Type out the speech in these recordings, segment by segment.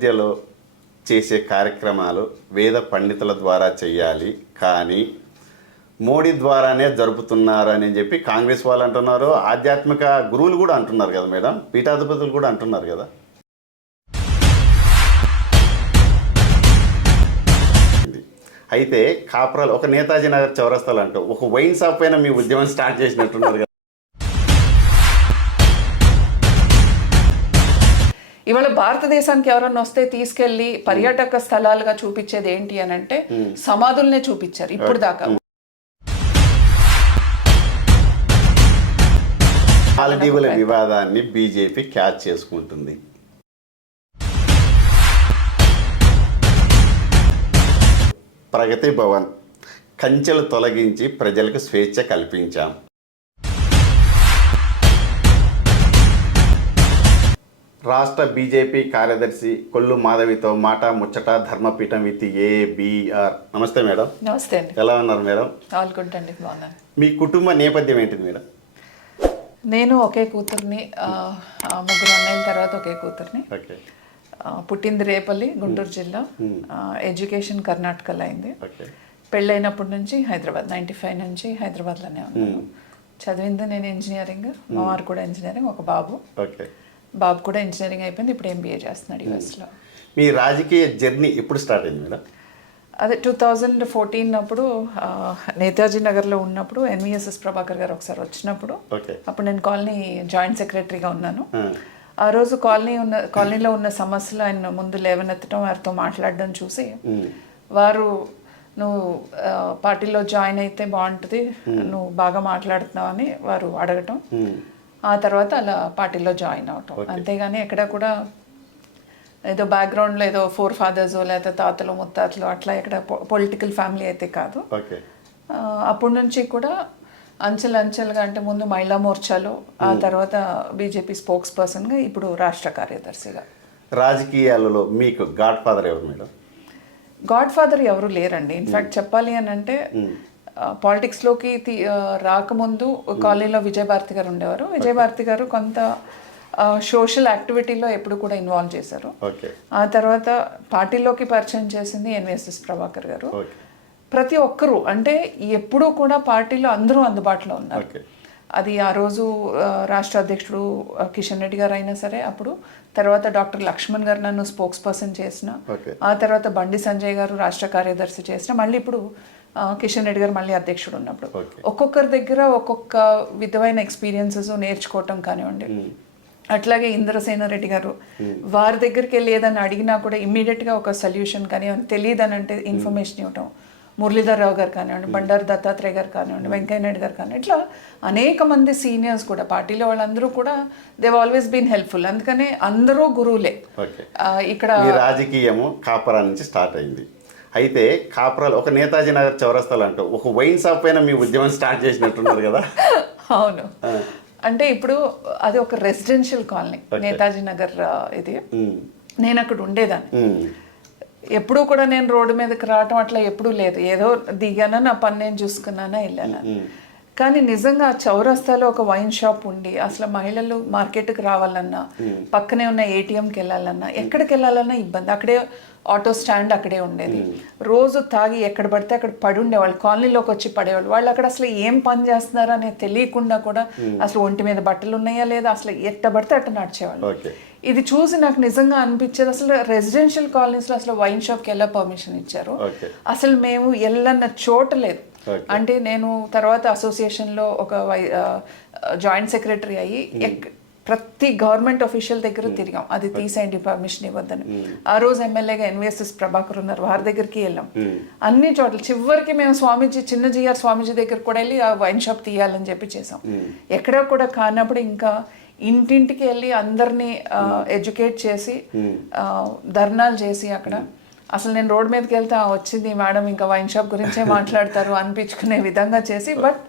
విద్యలో చేసే కార్యక్రమాలు వేద పండితుల ద్వారా చేయాలి. కానీ మోడీ ద్వారానే జరుపుతున్నారు అని చెప్పి కాంగ్రెస్ వాళ్ళు అంటున్నారు. ఆధ్యాత్మిక గురువులు కూడా అంటున్నారు కదా మేడం? పీఠాధిపతులు కూడా అంటున్నారు కదా? అయితే కాపురాలు ఒక నేతాజీ నగర్ చౌరస్తాలు అంటూ ఒక వైన్ షాప్ పైన మీ ఉద్యమం స్టార్ట్ చేసినట్టున్నారు కదా. ఇవాళ భారతదేశానికి ఎవరన్నా వస్తే తీసుకెళ్ళి పర్యాటక స్థలాలుగా చూపించేది ఏంటి అని అంటే సమాధుల్నే చూపించారు. ఇప్పుడు దాకా. మాలదీవుల వివాదాన్ని బీజేపీ క్యాచ్ చేసుకుంటుంది. ప్రగతి భవన్. కంచెలు తొలగించి ప్రజలకు స్వేచ్ఛ కల్పించాం. రాష్ట్ర బీజేపీ కార్యదర్శి కొల్లు మాధవితో మాట ముచ్చట ధర్మపీఠం విత్ ఏబిఆర్. నమస్తే మేడం. నమస్తే అండి. ఎలా ఉన్నారు మేడం? ఆల్ గుడ్ అండి బాగున్నాను. మీ కుటుంబ నేపథ్యం ఏంటిది మేడం? నేను ఒకే కూతుర్ని ముగ్గురు అన్నయ్యల తర్వాత ఒకే కూతుర్ని. పుట్టింది రేపల్లి గుంటూరు జిల్లా. ఎడ్యుకేషన్ కర్ణాటకలో అయింది. ఓకే. పెళ్ళైనప్పటి నుంచి హైదరాబాద్ నైంటీ ఫైవ్ నుంచి హైదరాబాద్లోనే ఉన్నాను. చదివింది నేను ఇంజనీరింగ్ మా వారు కూడా ఇంజనీరింగ్ ఒక బాబు. ఓకే. బాబు కూడా ఇంజనీరింగ్ అయిపోయింది ఇప్పుడు ఎంబీఏ చేస్తున్నాడు యూఎస్లో మీ రాజకీయ జర్నీ ఎప్పుడు స్టార్ట్ అయింది మేడం? అదే టూ థౌజండ్ ఫోర్టీన్ అప్పుడు నేతాజీ నగర్లో ఉన్నప్పుడు ఎన్విఎస్ఎస్ ప్రభాకర్ గారు ఒకసారి వచ్చినప్పుడు అప్పుడు నేను కాలనీ జాయింట్ సెక్రటరీగా ఉన్నాను. ఆ, ఆ రోజు కాలనీ ఉన్న కాలనీలో ఉన్న సమస్యలు ఆయన ముందు లేవనెత్తడం వారితో మాట్లాడడం చూసి ఉమ్, వారు నువ్వు పార్టీలో జాయిన్ అయితే బాగుంటుంది నువ్వు బాగా మాట్లాడుతున్నావు అని వారు అడగటం. ఆ తర్వాత అలా పార్టీలో జాయిన్ అవటం అంతేగాని ఎక్కడ కూడా ఏదో బ్యాక్గ్రౌండ్లో ఏదో ఫోర్ ఫాదర్స్ లేకపోతే తాతలు ముత్తాతలు అట్లా ఇక్కడ పొలిటికల్ ఫ్యామిలీ అయితే కాదు. అప్పటి నుంచి కూడా అంచెలు అంచెలుగా అంటే ముందు మహిళా మోర్చాలో ఆ తర్వాత బీజేపీ స్పోక్స్ పర్సన్గా ఇప్పుడు రాష్ట్ర కార్యదర్శిగా. రాజకీయాలలో మీకు గాడ్ ఫాదర్ ఎవరు మేడం? గాడ్ ఫాదర్ ఎవరు లేరండి. ఇన్ఫాక్ట్ చెప్పాలి అని అంటే పాలిటిక్స్లోకి తీ- రాకముందు కాలనీలో విజయభారతి గారు ఉండేవారు. విజయభారతి గారు కొంత సోషల్ యాక్టివిటీలో ఎప్పుడు కూడా ఇన్వాల్వ్ చేశారు. ఆ తర్వాత పార్టీలోకి పరిచయం చేసింది ఎన్విఎస్ఎస్ ప్రభాకర్ గారు. ప్రతి ఒక్కరూ అంటే ఎప్పుడూ కూడా పార్టీలో అందరూ అందుబాటులో ఉన్నారు. అది ఆ రోజు రాష్ట్ర అధ్యక్షుడు కిషన్ రెడ్డి గారు అయినా సరే అప్పుడు తర్వాత డాక్టర్ లక్ష్మణ్ గారు నన్ను స్పోక్స్ పర్సన్ చేసిన ఆ తర్వాత బండి సంజయ్ గారు రాష్ట్ర కార్యదర్శి చేసిన. మళ్ళీ ఇప్పుడు కిషన్ రెడ్డి గారు మళ్ళీ అధ్యక్షుడు ఉన్నప్పుడు. ఒక్కొక్కరి దగ్గర ఒక్కొక్క విధమైన ఎక్స్పీరియన్సెస్ నేర్చుకోవటం కానివ్వండి. అట్లాగే ఇంద్రసేన రెడ్డి గారు వారి దగ్గరికి వెళ్ళి ఏదైనా అడిగినా కూడా immediate గా ఒక సొల్యూషన్ కానివ్వండి తెలియదని అంటే ఇన్ఫర్మేషన్ ఇవ్వటం. మురళీధర్ రావు గారు కానివ్వండి బండారు దత్తాత్రేయ గారు కానివ్వండి వెంకయ్య నాయుడు గారు కానివ్వండి ఇట్లా అనేక మంది సీనియర్స్ కూడా పార్టీలో వాళ్ళందరూ కూడా దేవ్ ఆల్వేస్ బీన్ హెల్ప్ఫుల్ అందుకనే అందరూ గురువులే. ఇక్కడ రాజకీయము కాపురా నుంచి స్టార్ట్ అయింది. అయితే కాపురాలు ఒక నేతాజీ నగర్ చౌరస్తాలు అంటూ ఒక వైన్ షాప్ పైన మీ ఉద్యమం స్టార్ట్ చేసినట్టున్నారు కదా. అవును. అంటే ఇప్పుడు అది ఒక రెసిడెన్షియల్ కాలనీ నేతాజీ నగర్ ఇది. నేను అక్కడ ఉండేదాన్ని. ఎప్పుడూ కూడా నేను రోడ్డు మీదకి రావటం అట్లా ఎప్పుడూ లేదు. ఏదో దిగానా నా పని నేను చూసుకున్నానా వెళ్ళానా. కానీ నిజంగా చౌరస్తాలో ఒక వైన్ షాప్ ఉండి అసలు మహిళలు మార్కెట్కి రావాలన్నా పక్కనే ఉన్న ఏటీఎంకి వెళ్ళాలన్నా ఎక్కడికి వెళ్ళాలన్నా ఇబ్బంది. అక్కడే ఆటో స్టాండ్ అక్కడే ఉండేది. రోజు తాగి ఎక్కడ పడితే అక్కడ పడి ఉండేవాళ్ళు. కాలనీలోకి వచ్చి పడేవాళ్ళు. వాళ్ళు అక్కడ అసలు ఏం పని చేస్తున్నారో అనేది తెలియకుండా కూడా అసలు ఒంటి మీద బట్టలు ఉన్నాయా లేదా అసలు ఎట్ట పడితే అట్ట నడిచేవాళ్ళు. ఇది చూసి నాకు నిజంగా అనిపించేది అసలు రెసిడెన్షియల్ కాలనీస్లో అసలు వైన్ షాప్కి ఎలా పర్మిషన్ ఇచ్చారు? అసలు మేము వెళ్ళన్న చోట లేదు. అంటే నేను తర్వాత అసోసియేషన్లో ఒక జాయింట్ సెక్రటరీ అయ్యి ఎక్- ప్రతి గవర్నమెంట్ అఫీషియల్ దగ్గర తిరిగాం. అది తీసేయండి పర్మిషన్ ఇవ్వద్దని. ఆ రోజు ఎమ్మెల్యేగా ఎన్విఎస్ఎస్ ప్రభాకర్ ఉన్నారు వారి దగ్గరికి వెళ్ళాం. అన్ని చోట్ల చివరికి మేము స్వామీజీ చిన్న జిఆర్ స్వామీజీ దగ్గర కూడా వెళ్ళి ఆ వైన్ షాప్ తీయాలని చెప్పి చేసాం. ఎక్కడా కూడా కానప్పుడు ఇంకా ఇంటింటికి వెళ్ళి అందరినీ ఎడ్యుకేట్ చేసి ధర్నాలు చేసి అక్కడ అసలు నేను రోడ్ మీదకి వెళ్తే "ఆ, వచ్చింది మేడం ఇంకా వైన్ షాప్ గురించే మాట్లాడతారు అనిపించుకునే విధంగా చేసి బట్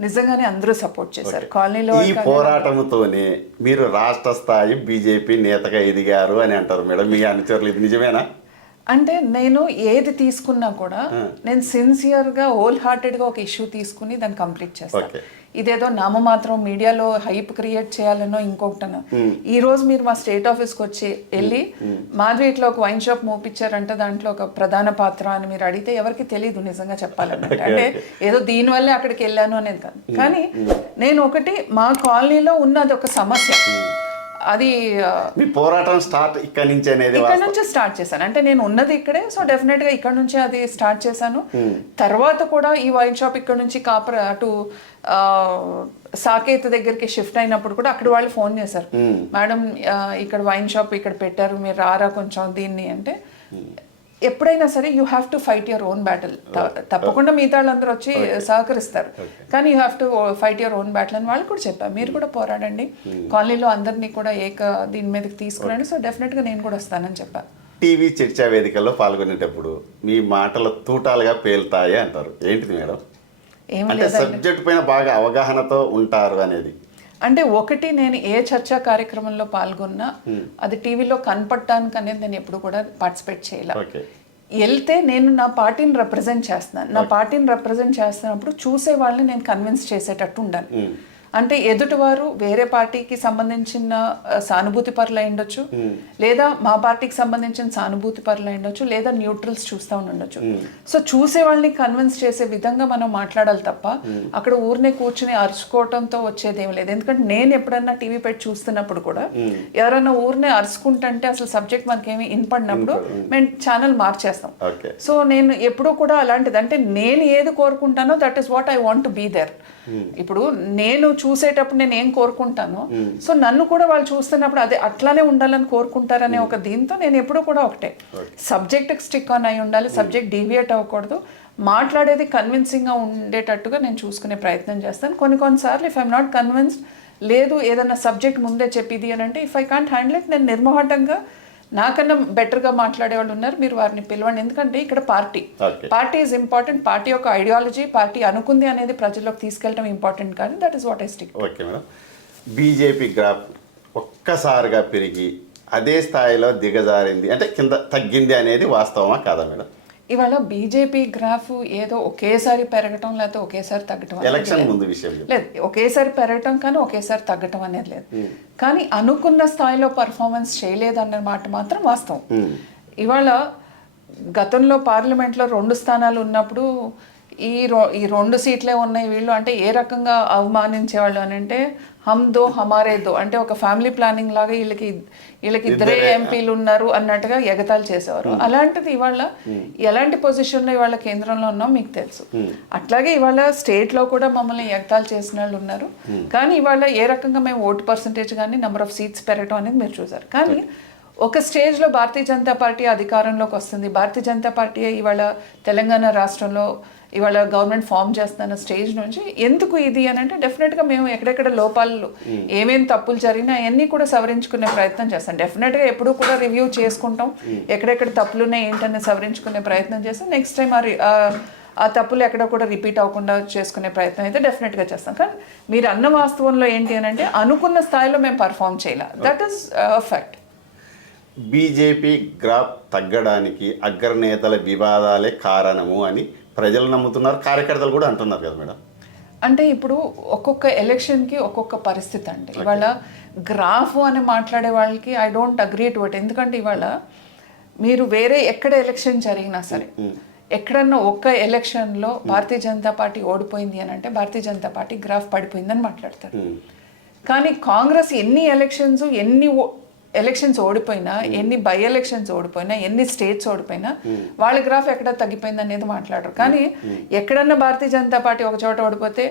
నిజంగానే అందరూ సపోర్ట్ చేశారు. కాలనీలో ఈ పోరాటంతోనే మీరు రాష్ట్ర స్థాయి బీజేపీ నేతగా ఎదిగారు అని అంటారు మేడం. మీ అనుచరులు ఇది నిజమేనా? అంటే నేను ఏది తీసుకున్నా కూడా నేను సిన్సియర్గా హోల్ హార్టెడ్గా ఒక ఇష్యూ తీసుకుని దాన్ని కంప్లీట్ చేస్తాను. ఇదేదో నామమాత్రం మీడియాలో హైప్ క్రియేట్ చేయాలనో ఇంకొకటనో. ఈ రోజు మీరు మా స్టేట్ ఆఫీస్కి వచ్చి వెళ్ళి మాధవి ఇట్లా ఒక వైన్ షాప్ మోపించారంటే దాంట్లో ఒక ప్రధాన పాత్ర అని మీరు అడిగితే ఎవరికి తెలియదు నిజంగా చెప్పాలంటే అంటే ఏదో దీని వల్లే అక్కడికి వెళ్ళాను అనేది కాదు. కానీ నేను ఒకటి మా కాలనీలో ఉన్నది ఒక సమస్య. అది మీ పోరాటం స్టార్ట్ ఇక్కడి నుంచి అనేది ఇక్కడ. నుంచి స్టార్ట్ చేశాను. అంటే నేను ఉన్నది ఇక్కడే సో డెఫినెట్గా ఇక్కడ నుంచి అది స్టార్ట్ చేశాను. తర్వాత కూడా ఈ వైన్ షాప్ ఇక్కడ నుంచి కాపర అటు సాకేత్ దగ్గరికి షిఫ్ట్ అయినప్పుడు కూడా అక్కడ వాళ్ళు ఫోన్ చేశారు. మేడం ఆ, ఇక్కడ వైన్ షాప్ ఇక్కడ పెట్టారు మీరు రారా కొంచెం దీన్ని అంటే ఎప్పుడైనా సరే you have to fight your own battle తప్పకుండా మిగతా వాళ్ళందరూ వచ్చి సహకరిస్తారు. కానీ you have to fight your own battle అని వాళ్ళు కూడా చెప్పారు. మీరు కూడా పోరాడండి. కాలనీలో అందరినీ కూడా ఏక దీని మీదకి తీసుకురండి. సో డెఫినెట్గా నేను కూడా వస్తానని చెప్పాను టీవీ చర్చా వేదికల్లో పాల్గొనేటప్పుడు మీ మాటలు తూటాలుగా పేలుతాయి అంటారు. ఏంటిది మేడం? అంటే సబ్జెక్ట్ పైన బాగా అవగాహనతో ఉంటారు అనేది. అంటే ఒకటి నేను ఏ చర్చా కార్యక్రమంలో పాల్గొన్నా అది టీవీలో కనపడటానికి అనేది నేను ఎప్పుడు కూడా పార్టిసిపేట్ చేయలే. వెళ్తే నేను నా పార్టీని రిప్రజెంట్ చేస్తున్నాను. నా పార్టీని రిప్రజెంట్ చేస్తున్నప్పుడు చూసే వాళ్ళని నేను కన్విన్స్ చేసేటట్టు ఉండాలి. అంటే ఎదుటివారు వేరే పార్టీకి సంబంధించిన సానుభూతి పరులు ఉండొచ్చు. లేదా మా పార్టీకి సంబంధించిన సానుభూతి పరులు ఉండొచ్చు లేదా న్యూట్రల్స్ చూస్తూ ఉండొచ్చు. సో చూసే వాళ్ళని కన్విన్స్ చేసే విధంగా మనం మాట్లాడాలి తప్ప అక్కడ ఊరినే కూర్చుని అరుచుకోవటంతో వచ్చేది ఏం లేదు ఎందుకంటే నేను ఎప్పుడన్నా టీవీ పెట్టి చూస్తున్నప్పుడు కూడా ఎవరైనా ఊరినే అరుచుకుంటుంటే అసలు సబ్జెక్ట్ మనకేమి వినపడినప్పుడు మేము. ఛానల్ మార్చేస్తాం. సో నేను ఎప్పుడూ కూడా అలాంటిది. అంటే నేను ఏది కోరుకుంటానో that is what I want to be there. ఇప్పుడు నేను చూసేటప్పుడు నేను ఏం కోరుకుంటానో సో నన్ను కూడా వాళ్ళు చూస్తున్నప్పుడు అదే అట్లానే ఉండాలని కోరుకుంటారనే ఒక దీంతో నేను ఎప్పుడూ కూడా ఒకటే. సబ్జెక్ట్ స్టిక్ ఆన్ అయి ఉండాలి సబ్జెక్ట్ డీవియేట్ అవ్వకూడదు. మాట్లాడేది కన్విన్సింగ్గా ఉండేటట్టుగా నేను చూసుకునే ప్రయత్నం చేస్తాను. కొన్ని కొన్నిసార్లు ఇఫ్ ఐఎమ్ నాట్ కన్విన్స్డ్ లేదు ఏదైనా సబ్జెక్ట్ ముందే చెప్పిది అని అంటే if I can't handle it నేను నిర్మోహటంగా నాకన్నా బెటర్గా మాట్లాడే వాళ్ళు ఉన్నారు మీరు వారిని పిలవండి. ఎందుకంటే ఇక్కడ party. Party is important party యొక్క ఐడియాలజీ పార్టీ అనుకుంది అనేది ప్రజల్లోకి తీసుకెళ్ళడం ఇంపార్టెంట్ కాదు that is what I stick okay madam BJP graph ఒక్కసారిగా పెరిగి అదే స్థాయిలో దిగజారింది. అంటే కింద తగ్గింది అనేది వాస్తవమా కాదా మేడం ఇవాళ బీజేపీ గ్రాఫ్ ఏదో ఒకేసారి పెరగటం లేకపోతే ఒకేసారి తగ్గటం ఎలక్షన్ లేదు. ముందు విషయం. లేదు ఒకేసారి పెరగటం కానీ ఒకేసారి తగ్గటం అనేది లేదు కానీ అనుకున్న స్థాయిలో పర్ఫార్మెన్స్ చేయలేదన్న మాట మాత్రం వాస్తవం ఇవాళ గతంలో పార్లమెంట్లో రెండు స్థానాలు ఉన్నప్పుడు ఈ రో ఈ రెండు సీట్లే ఉన్నాయి వీళ్ళు. అంటే ఏ రకంగా అవమానించేవాళ్ళు అని అంటే హమ్ దో హమారే దో. అంటే ఒక ఫ్యామిలీ ప్లానింగ్ లాగా వీళ్ళకి వీళ్ళకి ఇద్దరే ఎంపీలు ఉన్నారు అన్నట్టుగా ఎగతాళి చేసేవారు. అలాంటిది ఇవాళ ఎలాంటి పొజిషన్లో ఇవాళ కేంద్రంలో ఉన్నాం మీకు తెలుసు. అట్లాగే ఇవాళ స్టేట్లో కూడా మమ్మల్ని ఎగతాళి చేసిన వాళ్ళు ఉన్నారు. కానీ ఇవాళ ఏ రకంగా మేము ఓటు పర్సంటేజ్ కానీ నెంబర్ ఆఫ్ సీట్స్ పెరగడం అనేది మీరు చూసారు కానీ ఒక స్టేజ్లో భారతీయ జనతా పార్టీ అధికారంలోకి వస్తుంది. భారతీయ జనతా పార్టీ ఇవాళ తెలంగాణ రాష్ట్రంలో ఇవాళ గవర్నమెంట్ ఫామ్ చేస్తున్న స్టేజ్ నుంచి ఎందుకు ఇది అని అంటే డెఫినెట్గా మేము ఎక్కడెక్కడ లోపాలు ఏమేం తప్పులు జరిగినా అవన్నీ కూడా సవరించుకునే ప్రయత్నం చేస్తాం. డెఫినెట్గా ఎప్పుడూ కూడా రివ్యూ చేసుకుంటాం. ఎక్కడెక్కడ తప్పులు ఉన్నాయి ఏంటనే సవరించుకునే ప్రయత్నం చేస్తాం. నెక్స్ట్ టైం ఆ రి- ఆ- ఆ తప్పులు ఎక్కడ కూడా రిపీట్ అవ్వకుండా చేసుకునే ప్రయత్నం అయితే డెఫినెట్గా చేస్తాం. కానీ మీరు అన్న వాస్తవంలో ఏంటి అని అంటే అనుకున్న స్థాయిలో మేము పర్ఫామ్ చేయాలి. That is fact BJP graph తగ్గడానికి అగ్రనేతల వివాదాలే కారణము అని ప్రజలు నమ్ముతున్నారు కార్యకర్తలు కూడా అంటున్నారు కదా మేడం? అంటే ఇప్పుడు ఒక్కొక్క ఎలక్షన్కి ఒక్కొక్క పరిస్థితి అండి. ఇవాళ గ్రాఫ్ అని మాట్లాడే వాళ్ళకి I don't agree to it ఎందుకంటే ఇవాళ మీరు వేరే ఎక్కడ ఎలక్షన్ జరిగినా సరే ఎక్కడన్నా ఒక్క ఎలక్షన్లో భారతీయ జనతా పార్టీ ఓడిపోయింది అని అంటే భారతీయ జనతా పార్టీ గ్రాఫ్ పడిపోయిందని మాట్లాడతారు. కానీ కాంగ్రెస్ ఎన్ని ఎలక్షన్స్ ఎన్ని ఎలక్షన్స్ ఓడిపోయినా ఎన్ని బై ఎలక్షన్స్ ఓడిపోయినా ఎన్ని స్టేట్స్ ఓడిపోయినా వాళ్ళ గ్రాఫ్ ఎక్కడ తగ్గిపోయింది అనేది మాట్లాడరు. కానీ ఎక్కడన్నా భారతీయ జనతా పార్టీ ఒక చోట ఓడిపోతే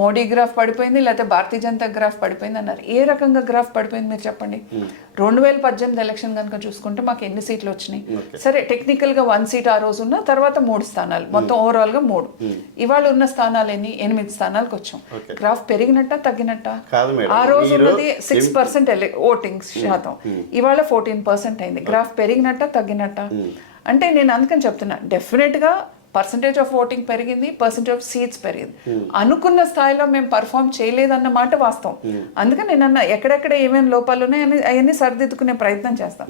మోడీ గ్రాఫ్ పడిపోయింది లేకపోతే భారతీయ జనతా గ్రాఫ్ పడిపోయింది అన్నారు. ఏ రకంగా గ్రాఫ్ పడిపోయింది మీరు చెప్పండి? రెండు వేల పద్దెనిమిది ఎలక్షన్ కనుక చూసుకుంటే మాకు ఎన్ని సీట్లు వచ్చినాయి? సరే టెక్నికల్గా వన్ సీట్ ఆ రోజు ఉన్న తర్వాత మూడు స్థానాలు. మొత్తం ఓవరాల్గా మూడు. ఇవాళ ఉన్న స్థానాలు ఎన్ని? ఎనిమిది స్థానాలకు వచ్చాం. గ్రాఫ్ పెరిగినట్ట తగ్గినట్ట? ఆ రోజు ఉన్నది సిక్స్ పర్సెంట్ ఓటింగ్ శాతం. ఇవాళ ఫోర్టీన్ పర్సెంట్ అయింది. గ్రాఫ్ పెరిగినట్ట తగ్గినట్ట? అంటే నేను అందుకని చెప్తున్నా డెఫినెట్గా పర్సంటేజ్ ఆఫ్ ఓటింగ్ పెరిగింది పర్సంటేజ్ ఆఫ్ సీట్స్ పెరిగింది. అనుకున్న స్థాయిలో మేము పర్ఫామ్ చేయలేదన్న మాట వాస్తవం. అందుకని నేను అన్న ఎక్కడెక్కడ ఏమేమి లోపాలు ఉన్నాయని అవన్నీ సరిదిద్దుకునే ప్రయత్నం చేస్తాం.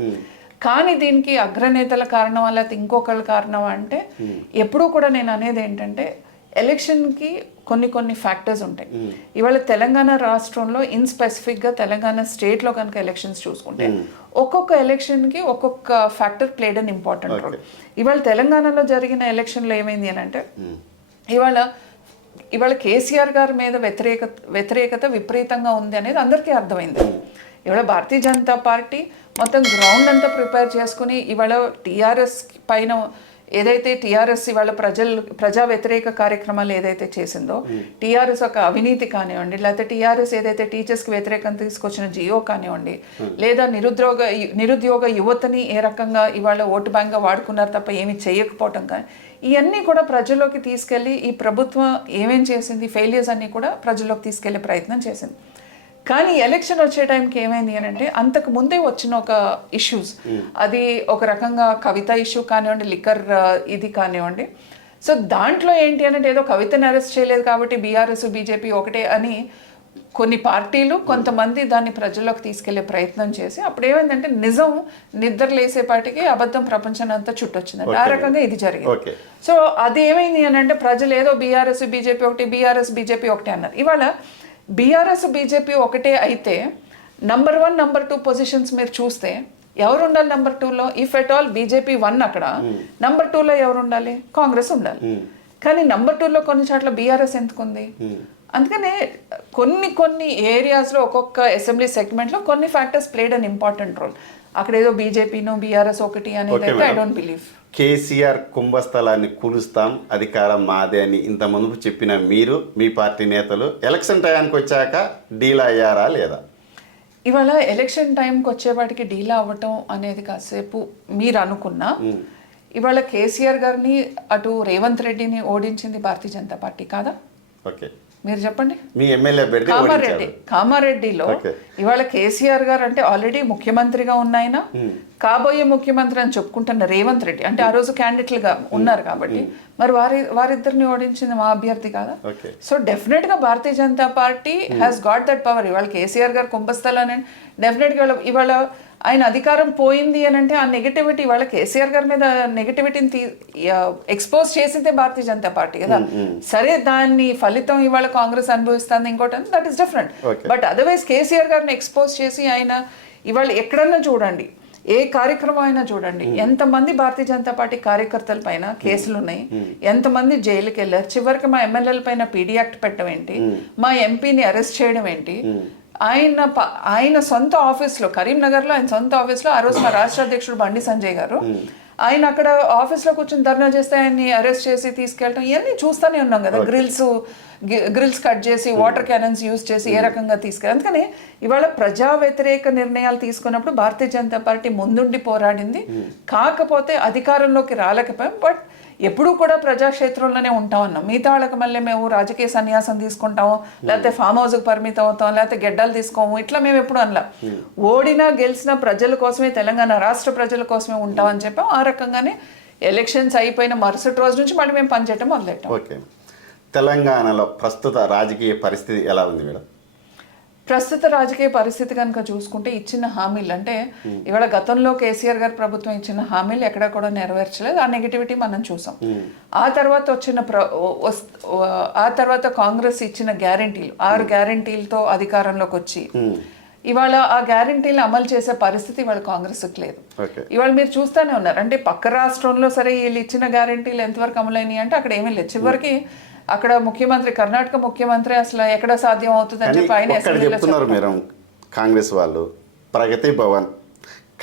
కానీ దీనికి అగ్రనేతల కారణం లేకపోతే ఇంకొకళ్ళ కారణం అంటే ఎప్పుడూ కూడా నేను అనేది ఏంటంటే ఎలక్షన్కి కొన్ని కొన్ని ఫ్యాక్టర్స్ ఉంటాయి. ఇవాళ తెలంగాణ రాష్ట్రంలో ఇన్ స్పెసిఫిక్గా తెలంగాణ స్టేట్లో కనుక ఎలక్షన్స్ చూసుకుంటే ఒక్కొక్క ఎలక్షన్కి ఒక్కొక్క factor played an important role. ఇవాళ తెలంగాణలో జరిగిన ఎలక్షన్లో ఏమైంది అని అంటే ఇవాళ ఇవాళ కేసీఆర్ గారి మీద వ్యతిరేక వ్యతిరేకత విపరీతంగా ఉంది అనేది అందరికీ అర్థమైంది. ఇవాళ భారతీయ జనతా పార్టీ మొత్తం గ్రౌండ్ అంతా ప్రిపేర్ చేసుకుని ఇవాళ టీఆర్ఎస్ పైన ఏదైతే టీఆర్ఎస్ ఇవాళ ప్రజలు ప్రజా వ్యతిరేక కార్యక్రమాలు ఏదైతే చేసిందో టీఆర్ఎస్ ఒక అవినీతి కానివ్వండి లేకపోతే టీఆర్ఎస్ ఏదైతే టీచర్స్కి వ్యతిరేకంగా తీసుకొచ్చిన జియో కానివ్వండి లేదా నిరుద్యోగ నిరుద్యోగ యువతని ఏ రకంగా ఇవాళ ఓటు బ్యాంక్గా వాడుకున్నారు తప్ప ఏమీ చేయకపోవటం కానీ ఇవన్నీ కూడా ప్రజల్లోకి తీసుకెళ్ళి ఈ ప్రభుత్వం ఏమేం చేసింది ఫెయిలియర్స్ అన్నీ కూడా ప్రజల్లోకి తీసుకెళ్ళే ప్రయత్నం చేసింది. కానీ ఎలక్షన్ వచ్చే టైంకి ఏమైంది అని అంటే అంతకు ముందే వచ్చిన ఒక ఇష్యూస్ అది ఒక రకంగా కవిత ఇష్యూ కానివ్వండి లిక్కర్ ఇది కానివ్వండి. సో దాంట్లో ఏంటి అని అంటే ఏదో కవితను అరెస్ట్ చేయలేదు కాబట్టి బీఆర్ఎస్ బీజేపీ ఒకటే అని కొన్ని పార్టీలు కొంతమంది దాన్ని ప్రజల్లోకి తీసుకెళ్ళే ప్రయత్నం చేసి అప్పుడు ఏమైందంటే నిజం నిద్ర లేసేపాటికి అబద్ధం ప్రపంచాన్ని అంతా చుట్టొచ్చిందండి. ఆ రకంగా ఇది జరిగింది. సో అది ఏమైంది అని అంటే ప్రజలు ఏదో బీఆర్ఎస్ బీజేపీ ఒకటి బీఆర్ఎస్ బీజేపీ ఒకటి అన్నారు. ఇవాళ బీఆర్ఎస్ బీజేపీ ఒకటే అయితే number one number two positions మీరు చూస్తే ఎవరు ఉండాలి నంబర్ టూలో if at all BJP one అక్కడ నంబర్ టూలో ఎవరు ఉండాలి కాంగ్రెస్ ఉండాలి. కానీ నంబర్ టూలో కొన్ని చోట్ల బీఆర్ఎస్ ఎందుకుంది? అందుకనే కొన్ని కొన్ని ఏరియాస్లో ఒక్కొక్క అసెంబ్లీ సెగ్మెంట్లో కొన్ని factors played an important role అక్కడ ఏదో బీజేపీను బీఆర్ఎస్ ఒకటి అనేది అయితే ఐ. డోంట్ బిలీవ్ కేసీఆర్ కుంభస్థలాన్ని కూలుస్తాం అధికారం మాదే అని ఇంత ముందు చెప్పిన మీరు మీ పార్టీ నేతలు ఎలక్షన్ టయానికి వచ్చాక డీల్ అయ్యారా లేదా? ఇవాళ ఎలక్షన్ టైంకి వచ్చేవాటికి డీలా అవ్వటం అనేది కాసేపు మీరు అనుకున్నా. ఇవాళ కేసీఆర్ గారిని అటు రేవంత్ రెడ్డిని ఓడించింది భారతీయ జనతా పార్టీ కాదా? ఓకే. మీరు చెప్పండి. మీ ఎమ్మెల్యే కామారెడ్డి. కామారెడ్డిలో. ఇవాళ కేసీఆర్ గారు అంటే ఆల్రెడీ ముఖ్యమంత్రిగా ఉన్నాయన కాబోయే ముఖ్యమంత్రి అని చెప్పుకుంటున్న రేవంత్ రెడ్డి అంటే ఆ రోజు క్యాండిడేట్లుగా ఉన్నారు కాబట్టి మరి వారి వారిద్దరిని ఓడించింది మా అభ్యర్థి కాదా? సో డెఫినెట్గా Bharatiya Janata Party has got that power ఇవాళ కేసీఆర్ గారు కుంభస్థలాన్ని డెఫినెట్గా ఇవాళ- ఆయన అధికారం పోయింది అని అంటే ఆ నెగటివిటీ ఇవాళ కేసీఆర్ గారి మీద నెగటివిటీని తీ ఎక్స్పోజ్ చేసిందే భారతీయ జనతా పార్టీ కదా. సరే దాన్ని ఫలితం ఇవాళ కాంగ్రెస్ అనుభవిస్తుంది ఇంకోటి that is different. But otherwise KCR గారిని ఎక్స్పోజ్ చేసి ఆయన ఇవాళ ఎక్కడన్నా చూడండి ఏ కార్యక్రమం అయినా చూడండి. ఎంతమంది భారతీయ జనతా పార్టీ కార్యకర్తల పైన కేసులు ఉన్నాయి. ఎంతమంది జైలుకి వెళ్ళారు. చివరికి మా ఎమ్మెల్యేల పైన పీడీ యాక్ట్ పెట్టడం ఏంటి? మా ఎంపీని అరెస్ట్ చేయడం ఏంటి? ఆయన ఆయన సొంత ఆఫీస్లో కరీంనగర్లో ఆయన సొంత ఆఫీస్లో ఆ రోజు మా రాష్ట్ర అధ్యక్షుడు బండి సంజయ్ గారు ఆయన అక్కడ ఆఫీస్లో కూర్చొని ధర్నా చేస్తే ఆయన్ని అరెస్ట్ చేసి తీసుకెళ్ళటం ఇవన్నీ చూస్తూనే ఉన్నాం కదా. గ్రిల్స్ గ్రిల్స్ కట్ చేసి వాటర్ క్యానన్స్ యూజ్ చేసి ఏ రకంగా తీసుకెళ్ళి అందుకని ఇవాళ ప్రజా వ్యతిరేక నిర్ణయాలు తీసుకున్నప్పుడు భారతీయ జనతా పార్టీ ముందుండి పోరాడింది. కాకపోతే అధికారంలోకి రాలేకపోయాం. బట్ ఎప్పుడూ కూడా ప్రజాక్షేత్రంలోనే ఉంటాం అన్నాం. మిగతా వాళ్ళకి మళ్ళీ మేము రాజకీయ సన్యాసం తీసుకుంటాము లేకపోతే ఫామ్ హౌస్కి పరిమితం అవుతాం లేకపోతే గెడ్డలు తీసుకోము ఇట్లా మేము ఎప్పుడు అనలా. ఓడినా గెలిచినా ప్రజల కోసమే తెలంగాణ రాష్ట్ర ప్రజల కోసమే ఉంటామని చెప్పాం ఆ రకంగానే ఎలక్షన్స్ అయిపోయిన మరుసటి రోజు నుంచి మళ్ళీ మేము పనిచేయటం మొదలెట్టాం. ఓకే. తెలంగాణలో ప్రస్తుత రాజకీయ పరిస్థితి ఎలా ఉంది మేడం? ప్రస్తుత రాజకీయ పరిస్థితి కనుక చూసుకుంటే ఇచ్చిన హామీలు అంటే ఇవాళ గతంలో కేసీఆర్ గారి ప్రభుత్వం ఇచ్చిన హామీలు ఎక్కడా కూడా నెరవేర్చలేదు. ఆ నెగిటివిటీ మనం చూసాం. ఆ తర్వాత వచ్చిన ప్ర ఆ తర్వాత కాంగ్రెస్ ఇచ్చిన గ్యారంటీలు ఆరు గ్యారంటీలతో అధికారంలోకి వచ్చి ఇవాళ ఆ గ్యారంటీలు అమలు చేసే పరిస్థితి ఇవాళ కాంగ్రెస్కి లేదు. ఇవాళ మీరు చూస్తూనే ఉన్నారు. అంటే పక్క రాష్ట్రంలో సరే వీళ్ళు ఇచ్చిన గ్యారంటీలు ఎంతవరకు అమలైనాయి అంటే అక్కడ ఏమీ లేదు. చివరికి అక్కడ ముఖ్యమంత్రి కర్ణాటక ముఖ్యమంత్రి అసలు ఎక్కడ సాధ్యం అవుతుందని చెప్పి ఆయన చెప్తున్నారు మీరు కాంగ్రెస్ వాళ్ళు ప్రగతి భవన్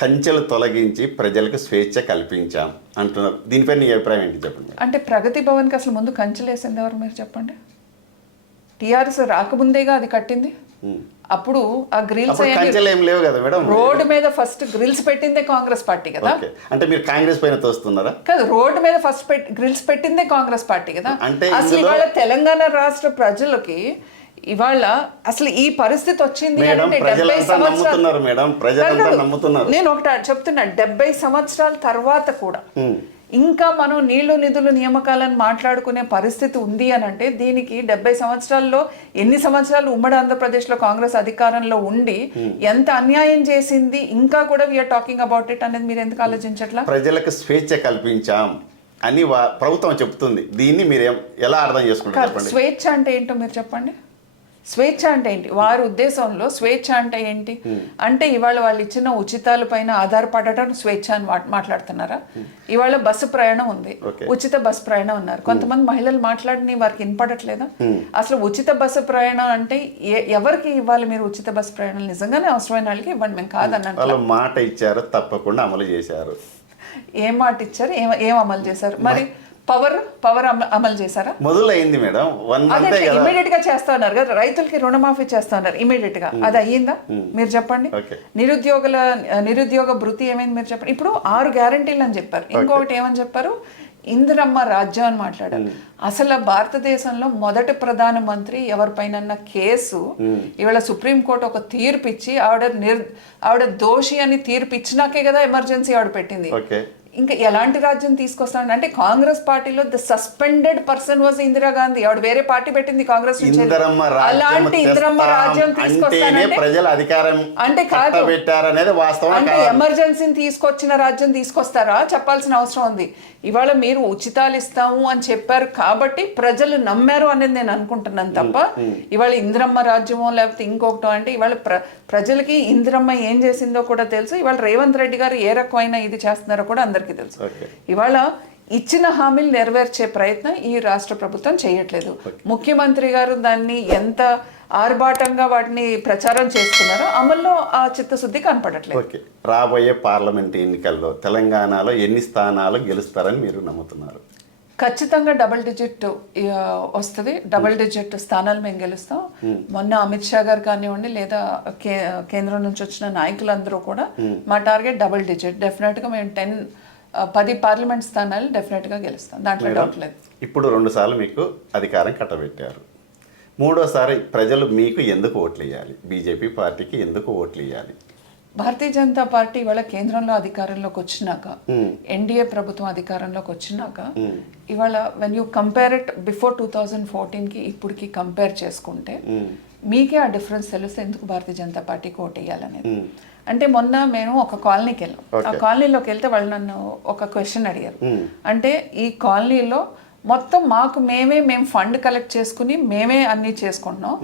కంచెలు తొలగించి ప్రజలకు స్వేచ్ఛ కల్పించాం అంటున్నారు. దీనిపై నీ అభిప్రాయం ఏంటి చెప్పండి? అంటే ప్రగతి భవన్కి అసలు ముందు కంచెలేసింది ఎవరు మీరు చెప్పండి? టీఆర్ఎస్ రాకముందేగా అది కట్టింది? అప్పుడు ఆ గ్రిల్స్ ఏం లేవు కదా మేడం? రోడ్డు మీద ఫస్ట్ గ్రిల్స్ పెట్టిందే కాంగ్రెస్ పార్టీ కదా. అంటే మీరు కాంగ్రెస్ పైన తోస్తున్నారా? కాదు రోడ్డు మీద ఫస్ట్ గ్రిల్స్ పెట్టిందే కాంగ్రెస్ పార్టీ కదా. అంటే అసలు ఇవాళ తెలంగాణ రాష్ట్ర ప్రజలకి ఇవాళ అసలు ఈ పరిస్థితి వచ్చింది అంటే నమ్ముతున్నారు మేడం. ప్రజలంతా నమ్ముతున్నారు. నేను ఒకటి చెప్తున్నా. డెబ్బై సంవత్సరాల తర్వాత కూడా. ఇంకా మనం నీళ్ళు నిధులు నియామకాలను మాట్లాడుకునే పరిస్థితి ఉంది అని అంటే దీనికి డెబ్బై సంవత్సరాల్లో ఎన్ని సంవత్సరాలు ఉమ్మడి ఆంధ్రప్రదేశ్లో కాంగ్రెస్ అధికారంలో ఉండి ఎంత అన్యాయం చేసింది ఇంకా కూడా వీఆర్ టాకింగ్ అబౌట్ ఇట్ అనేది మీరు ఎందుకు ఆలోచించట్లా? ప్రజలకు స్వేచ్ఛ కల్పించాం అని ప్రభుత్వం చెప్తుంది. దీన్ని మీరు ఎలా అర్థం చేసుకుంటారు స్వేచ్ఛ అంటే ఏంటో మీరు చెప్పండి. స్వేచ్ఛ అంటే ఏంటి? వారి ఉద్దేశంలో స్వేచ్ఛ అంటే ఏంటి? అంటే ఇవాళ వాళ్ళు ఇచ్చిన ఉచితాల పైన ఆధారపడటం స్వేచ్ఛ అని మాట్- మాట్లాడుతున్నారా? ఇవాళ బస్సు ప్రయాణం ఉంది. ఉచిత బస్సు ప్రయాణం ఉన్నారు. కొంతమంది మహిళలు మాట్లాడిని వారికి వినపడట్లేదా? అసలు ఉచిత బస్సు ప్రయాణం అంటే ఎవరికి ఇవ్వాలి మీరు ఉచిత బస్సు ప్రయాణం నిజంగానే అవసరమైన వాళ్ళకి ఇవ్వండి. మేము కాదన్నాను వాళ్ళు మాట ఇచ్చారు తప్పకుండా అమలు చేశారు. ఏం మాట ఇచ్చారు? ఏం ఏం అమలు చేశారు? మరి పవర్ పవర్ అమలు చేశారా? మొదలైంది మేడం. వన్ మంతే ఇమీడియట్గా చేస్తా ఉన్నారు కదా రైతులకి రుణమాఫీ చేస్తా ఉన్నారు ఇమీడియట్గా. అది అయ్యిందా? మీరు చెప్పండి. నిరుద్యోగుల నిరుద్యోగ భృతి ఏమైంది మీరు చెప్పండి. ఇప్పుడు ఆరు గ్యారంటీలు అని చెప్పారు. ఇంకొకటి ఏమని చెప్పారు? ఇందిరమ్మ రాజ్యం అని మాట్లాడారు. అసలు భారతదేశంలో మొదటి ప్రధానమంత్రి ఎవరిపైన కేసు ఇవాళ సుప్రీంకోర్టు ఒక తీర్పు ఇచ్చి ఆవిడ నిర్ ఆవిడ దోషి అని తీర్పు ఇచ్చినాకే కదా ఎమర్జెన్సీ ఆవిడ పెట్టింది. ఇంకా ఎలాంటి రాజ్యం తీసుకొస్తాడు అంటే కాంగ్రెస్ పార్టీలో the suspended person was Indira Gandhi ఆవిడ వేరే పార్టీ పెట్టింది కాంగ్రెస్ అలాంటి ఇందిరమ్మ రాజ్యం తీసుకొస్తానంటే ప్రజలు అధికారం అంటే కాదు. పెట్టారనేది వాస్తవం అంటే. ఎమర్జెన్సీని తీసుకొచ్చిన రాజ్యం తీసుకొస్తారా? చెప్పాల్సిన అవసరం ఉంది. ఇవాళ మీరు ఉచితాలు ఇస్తాము అని చెప్పారు కాబట్టి ప్రజలు నమ్మారు అనేది నేను అనుకుంటున్నాను తప్ప ఇవాళ ఇందిరమ్మ రాజ్యమో లేకపోతే ఇంకొకటో అంటే ఇవాళ ప్ర ప్రజలకి ఇందిరమ్మ ఏం చేసిందో కూడా తెలుసు. ఇవాళ రేవంత్ రెడ్డి గారు ఏ రకమైన ఇది చేస్తున్నారో కూడా అందరికీ తెలుసు. ఓకే. ఇవాళ ఇచ్చిన హామీలు నెరవేర్చే ప్రయత్నం ఈ రాష్ట్ర ప్రభుత్వం చేయట్లేదు. ముఖ్యమంత్రి గారు దాన్ని ఎంత ఆర్భాటంగా వాటిని ప్రచారం చేస్తున్నారో అమల్లో ఆ చిత్తశుద్ధి కనపడట్లేదు. రాబోయే పార్లమెంట్ ఎన్నికల్లో తెలంగాణలో ఎన్ని స్థానాలు గెలుస్తారని మీరు నమ్ముతున్నారు? ఖచ్చితంగా డబుల్ డిజిట్ వస్తుంది. డబుల్ డిజిట్ స్థానాలు మేము గెలుస్తాం. మొన్న అమిత్ షా గారు కానివ్వండి లేదా కేంద్రం నుంచి వచ్చిన నాయకులందరూ కూడా మా టార్గెట్ డబుల్ డిజిట్. డెఫినెట్గా మేము టెన్ పది పార్లమెంట్ స్థానాలు డెఫినెట్గా గెలుస్తాం. దాంట్లో డౌట్ లేదు. ఇప్పుడు రెండుసార్లు మీకు అధికారం కట్టబెట్టారు. మూడోసారి ప్రజలు మీకు ఎందుకు ఓట్లు వేయాలి బీజేపీ పార్టీకి ఎందుకు ఓట్లు వేయాలి భారతీయ జనతా పార్టీ ఇవాళ కేంద్రంలో అధికారంలోకి వచ్చినాక ఎన్డీఏ ప్రభుత్వం అధికారంలోకి వచ్చినాక ఇవాళ when you compare it before two thousand ఫోర్టీన్కి ఇప్పటికి కంపేర్ చేసుకుంటే మీకే ఆ డిఫరెన్స్ తెలిస్తే ఎందుకు భారతీయ జనతా పార్టీకి ఓటు వేయాలనేది అంటే మొన్న మేము ఒక కాలనీకి వెళ్ళాం. ఆ కాలనీలోకి వెళ్తే వాళ్ళు నన్ను ఒక క్వశ్చన్ అడిగారు. అంటే ఈ కాలనీలో మొత్తం మాకు మేమే మేము ఫండ్ కలెక్ట్ చేసుకుని మేమే అన్ని చేసుకుంటున్నాం.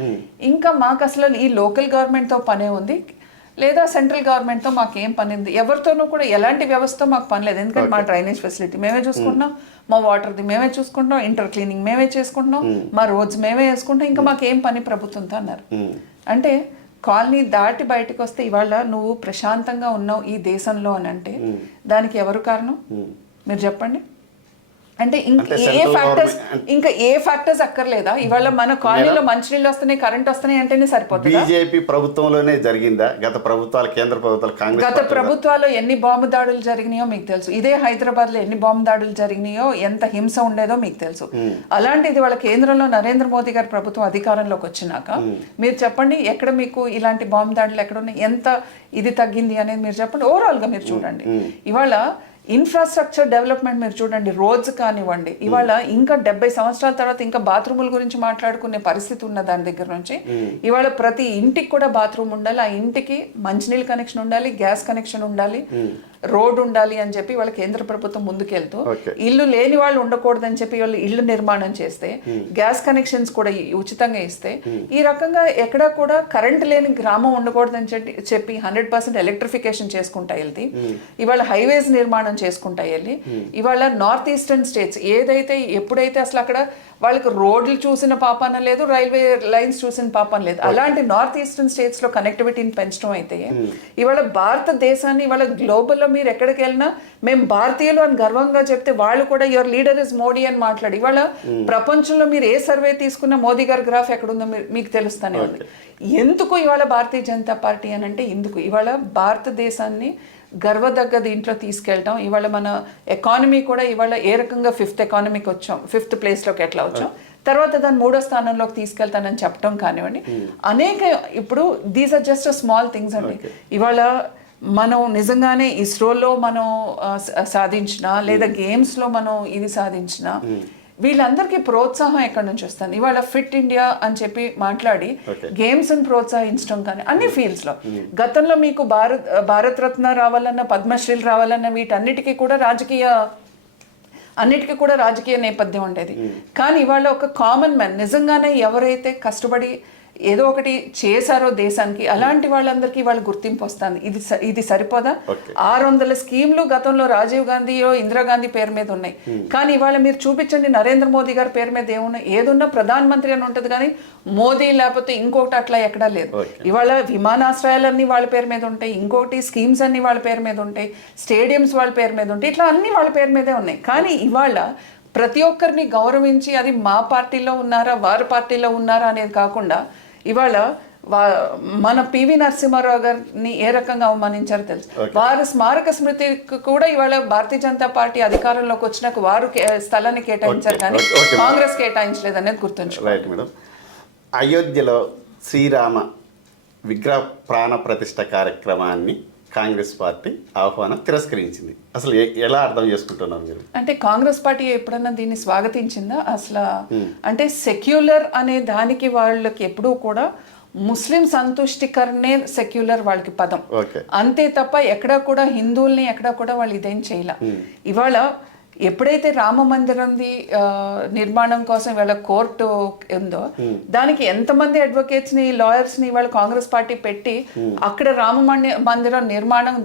ఇంకా మాకు అసలు ఈ లోకల్ గవర్నమెంట్తో పనే ఉంది లేదా సెంట్రల్ గవర్నమెంట్తో మాకు ఏం పని ఉంది? ఎవరితోనూ కూడా ఎలాంటి వ్యవస్థ మాకు పని లేదు. ఎందుకంటే మా డ్రైనేజ్ ఫెసిలిటీ మేమే చూసుకుంటున్నాం. మా వాటర్ది మేమే చూసుకుంటున్నాం. ఇంటర్ క్లీనింగ్ మేమే చేసుకుంటున్నాం. మా రోడ్స్ మేమే వేసుకుంటాం ఇంకా మాకు ఏం పని ప్రభుత్వంతో అన్నారు. అంటే కాలనీ దాటి బయటకు వస్తే ఇవాళ నువ్వు ప్రశాంతంగా ఉన్నావు ఈ దేశంలో అని అంటే దానికి ఎవరు కారణం? మీరు చెప్పండి. అంటే ఏ ఫ్యాక్టర్స్ ఇంకా ఏ ఫ్యాక్టర్స్ అక్కర్లేదా? ఇవాళ మన కాలనీలో మంచినీళ్ళు వస్తున్నాయి కరెంట్ వస్తున్నాయి అంటేనే సరిపోతుందా? బీజేపీ ప్రభుత్వంలోనే జరిగిందా? గత ప్రభుత్వాలు కేంద్ర ప్రభుత్వాలు కాంగ్రెస్ గత ప్రభుత్వాల్లో ఎన్ని బాంబు దాడులు జరిగినాయో మీకు తెలుసు. ఇదే హైదరాబాద్లో ఎన్ని బాంబు దాడులు జరిగినాయో ఎంత హింస ఉండేదో మీకు తెలుసు. అలాంటిది వాళ్ళ కేంద్రంలో నరేంద్ర మోదీ గారి ప్రభుత్వం అధికారంలోకి వచ్చినాక మీరు చెప్పండి ఎక్కడ మీకు ఇలాంటి బాంబు దాడులు ఎక్కడ ఉన్నాయి ఎంత ఇది తగ్గింది అనేది మీరు చెప్పండి. ఓవరాల్గా మీరు చూడండి. ఇవాళ ఇన్ఫ్రాస్ట్రక్చర్ డెవలప్మెంట్ మీరు చూడండి రోడ్స్ కానివ్వండి ఇవాళ ఇంకా డెబ్బై సంవత్సరాల తర్వాత ఇంకా బాత్రూముల గురించి మాట్లాడుకునే పరిస్థితి ఉన్న దాని దగ్గర నుంచి ఇవాళ ప్రతి ఇంటికి కూడా బాత్రూమ్ ఉండాలి ఆ ఇంటికి మంచినీళ్ళ కనెక్షన్ ఉండాలి గ్యాస్ కనెక్షన్ ఉండాలి. రోడ్ ఉండాలి అని చెప్పి వాళ్ళ కేంద్ర ప్రభుత్వం ముందుకెళ్తూ. ఇల్లు లేని వాళ్ళు ఉండకూడదని చెప్పి వాళ్ళు ఇల్లు నిర్మాణం చేస్తే గ్యాస్ కనెక్షన్స్ కూడా ఉచితంగా ఇస్తే ఈ రకంగా ఎక్కడా కూడా కరెంట్ లేని గ్రామం ఉండకూడదని చెప్పి చెప్పి హండ్రెడ్ పర్సెంట్ ఎలక్ట్రిఫికేషన్ చేసుకుంటా వెళ్తే ఇవాళ హైవేస్ నిర్మాణం చేసుకుంటా వెళ్ళి ఇవాళ నార్త్ ఈస్టర్న్ స్టేట్స్ ఏదైతే ఎప్పుడైతే అసలు అక్కడ వాళ్ళకి రోడ్లు చూసిన పాపాన లేదు రైల్వే లైన్స్ చూసిన పాపం లేదు. అలాంటి నార్త్ ఈస్టర్న్ స్టేట్స్లో కనెక్టివిటీని పెంచడం అయితే ఇవాళ భారతదేశాన్ని ఇవాళ గ్లోబల్లో మీరు ఎక్కడికి వెళ్ళినా మేము భారతీయులు అని గర్వంగా చెప్తే వాళ్ళు కూడా యువర్ లీడర్ ఇస్ మోడీ అని మాట్లాడి ఇవాళ ప్రపంచంలో మీరు ఏ సర్వే తీసుకున్నా మోదీ గారి గ్రాఫ్ ఎక్కడుందో మీరు- మీకు తెలుస్తానే ఉంది. ఎందుకు ఇవాళ భారతీయ జనతా పార్టీ అని అంటే ఎందుకు? ఇవాళ భారతదేశాన్ని గర్వదగ్గ దీంట్లో తీసుకెళ్ళటం. ఇవాళ మన ఎకానమీ కూడా ఇవాళ ఏ రకంగా ఫిఫ్త్ ఎకానమీకి వచ్చాం ఫిఫ్త్ ప్లేస్లోకి ఎట్లా వచ్చాం? తర్వాత దాన్ని మూడో స్థానంలోకి తీసుకెళ్తానని చెప్పడం కానివ్వండి. అనేక ఇప్పుడు these are just small things అండి. ఇవాళ మనం నిజంగానే ఇస్రోలో మనం సాధించినా లేదా గేమ్స్లో మనం ఇది సాధించినా వీళ్ళందరికీ ప్రోత్సాహం ఎక్కడి నుంచి వస్తుంది? ఇవాళ ఫిట్ ఇండియా అని చెప్పి మాట్లాడి. గేమ్స్ని ప్రోత్సహించడం కానీ అన్ని ఫీల్డ్స్లో గతంలో మీకు భారత్ భారత్ రత్న రావాలన్న పద్మశ్రీలు రావాలన్న వీటన్నిటికీ కూడా రాజకీయ అన్నిటికీ కూడా రాజకీయ నేపథ్యం ఉండేది. కానీ ఇవాళ ఒక కామన్ మ్యాన్ నిజంగానే ఎవరైతే కష్టపడి ఏదో ఒకటి చేశారో దేశానికి అలాంటి వాళ్ళందరికీ వాళ్ళ గుర్తింపు వస్తుంది. ఇది ఇది సరిపోదా. ఆరు వందల స్కీమ్లు గతంలో రాజీవ్ గాంధీయో ఇందిరాగాంధీ పేరు మీద ఉన్నాయి. కానీ ఇవాళ మీరు చూపించండి నరేంద్ర మోదీ గారి పేరు మీద ఏమున్నాయి? ఏదున్నా ప్రధాన మంత్రి అని ఉంటుంది కానీ మోదీ లేకపోతే ఇంకొకటి అట్లా ఎక్కడా లేదు. ఇవాళ విమానాశ్రయాలన్నీ వాళ్ళ పేరు మీద ఉంటాయి ఇంకోటి స్కీమ్స్ అన్ని వాళ్ళ పేరు మీద ఉంటాయి స్టేడియంస్ వాళ్ళ పేరు మీద ఉంటాయి ఇట్లా అన్ని వాళ్ళ పేరు మీదే ఉన్నాయి. కానీ ఇవాళ ప్రతి ఒక్కరిని గౌరవించి అది మా పార్టీలో ఉన్నారా వారి పార్టీలో ఉన్నారా అనేది కాకుండా ఇవాళ వా మన పివి నరసింహారావు గారిని ఏ రకంగా అవమానించారో తెలుసు. వారి స్మారక స్మృతికి కూడా ఇవాళ భారతీయ జనతా పార్టీ అధికారంలోకి వచ్చినాక వారు స్థలాన్ని కేటాయించారు కానీ. కాంగ్రెస్ కేటాయించలేదు అనేది గుర్తుంచు రైట్ మేడం. అయోధ్యలో శ్రీరామ విగ్రహ ప్రాణ ప్రతిష్ఠ కార్యక్రమాన్ని కాంగ్రెస్ పార్టీ ఆహ్వానం తిరస్కరించింది. అసలు ఎలా అర్థం చేసుకుంటున్నారు మీరు? అంటే కాంగ్రెస్ పార్టీ ఎప్పుడన్నా దీన్ని స్వాగతించిందా? అసలు అంటే సెక్యులర్ అనే దానికి వాళ్ళకి ఎప్పుడూ కూడా ముస్లిం సంతుష్టికరనే సెక్యులర్ వాళ్ళకి పదం. అంతే తప్ప ఎక్కడా కూడా హిందువుల్ని ఎక్కడా కూడా వాళ్ళు ఇదేం చేయలే. ఇవాళ ఎప్పుడైతే రామ మందిరంది నిర్మాణం కోసం ఇవాళ కోర్టు ఉందో దానికి ఎంతమంది అడ్వకేట్స్ని లాయర్స్ని ఇవాళ కాంగ్రెస్ పార్టీ పెట్టి అక్కడ రామ మందిరం నిర్మాణం